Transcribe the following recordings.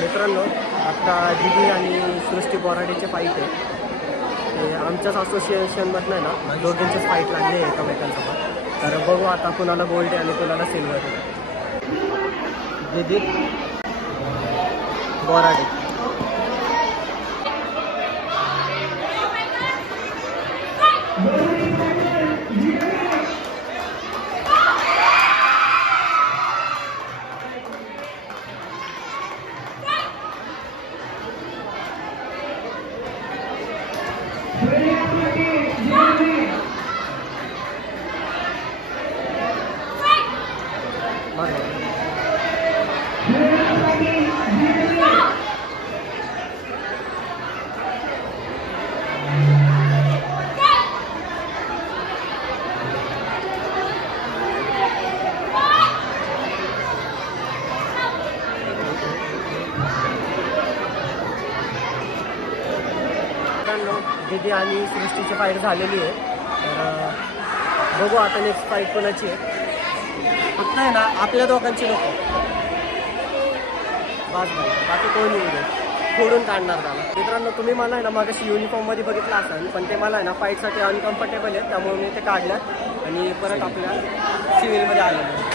मित्रांनो, आता दिदी आणि सृष्टी बोराडेचे फाईट आहे. ते आमच्याच असोसिएशनमधनं आहे ना, दोघींचेच फाईट लागले आहे एकमेकांसोबत. तर बघू आता कुणाला गोल्ड आहे आणि कुणाला सिल्वर आहे. दिदी बोराडे. दिदी आणि सृष्टीची फाईट झालेली आहे. तर बघू आता नेक्स्ट फाईट कोणाची आहे. फक्त आहे ना आपल्या दोघांची नको, बस भाई, बाकी कोण येऊ दे, फोडून काढणार त्याला. मित्रांनो, तुम्ही मला आहे ना मागाशी युनिफॉर्ममध्ये बघितलं असाल, पण ते मला आहे ना फाईटसाठी अनकम्फर्टेबल आहे, त्यामुळे मी ते काढलं आणि परत आपल्या सिव्हिलमध्ये आलेलं.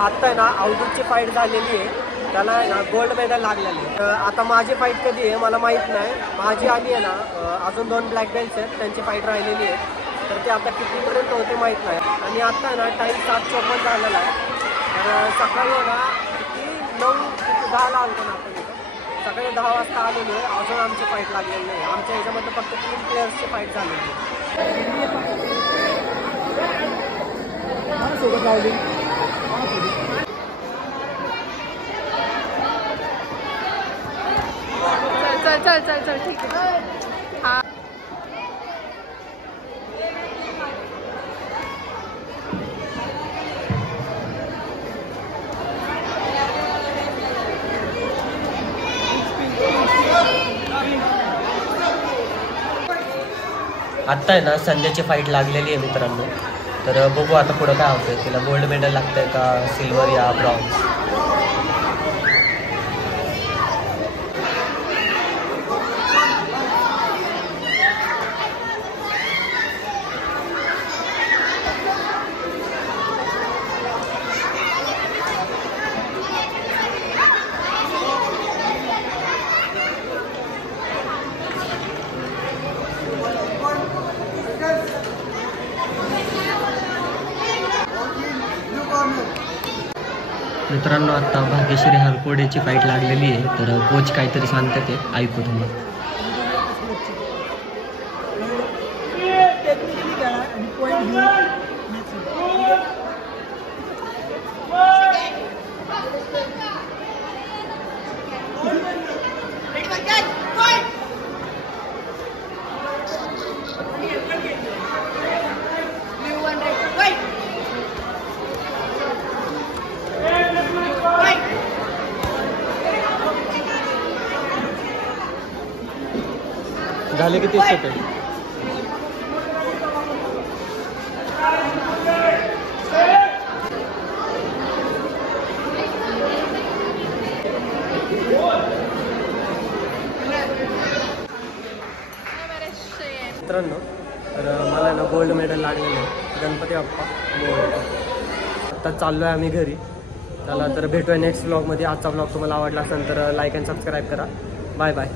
आत्ता आहे ना अवधूतची फाईट झालेली आहे, त्याला आहे ना गोल्ड मेडल लागलेलं आहे. आता माझी फाईट कधी आहे मला माहीत नाही. माझी आली आहे ना, अजून 2 ब्लॅक बेल्ट्स आहेत, त्यांची फाईट राहिलेली आहे. तर ते आता कितीपर्यंत होते माहीत नाही. आणि आत्ता आहे ना टाईम 7:54 झालेला आहे. तर सकाळी आहे ना किती 9:10ला आलो ना आपण इथं. सकाळी 10 वाजता आलेलो आहे, अजून आमची फाईट लागलेली नाही. आमच्या ह्याच्यामध्ये फक्त 3 प्लेयर्सची फाईट झालेली आहे. सोबत लावली चल ठीक आहे. हाँ आत्ता आहे ना संध्याची फाईट लागलेली आहे मित्रांनो. तर बघू आता पुढं काय होतं. तिला गोल्ड मेडल लागतंय का सिल्वर या ब्रॉन्झ. मित्रांनो, आता भाग्यश्री हरकोडेची फाईट लागलेली आहे. तर कोच काहीतरी सांगतात ते ऐकू तुम्ही. झाले किती सेकंड. मित्रांनो, तर मला ना गोल्ड मेडल लागलेलं आहे. गणपती बाप्पा मोरया. आता चाललो आहे आम्ही घरी. चला तर भेटूया नेक्स्ट ब्लॉगमध्ये. आजचा ब्लॉग तुम्हाला आवडला असेल तर लाईक अँड सबस्क्राईब करा. Bye bye.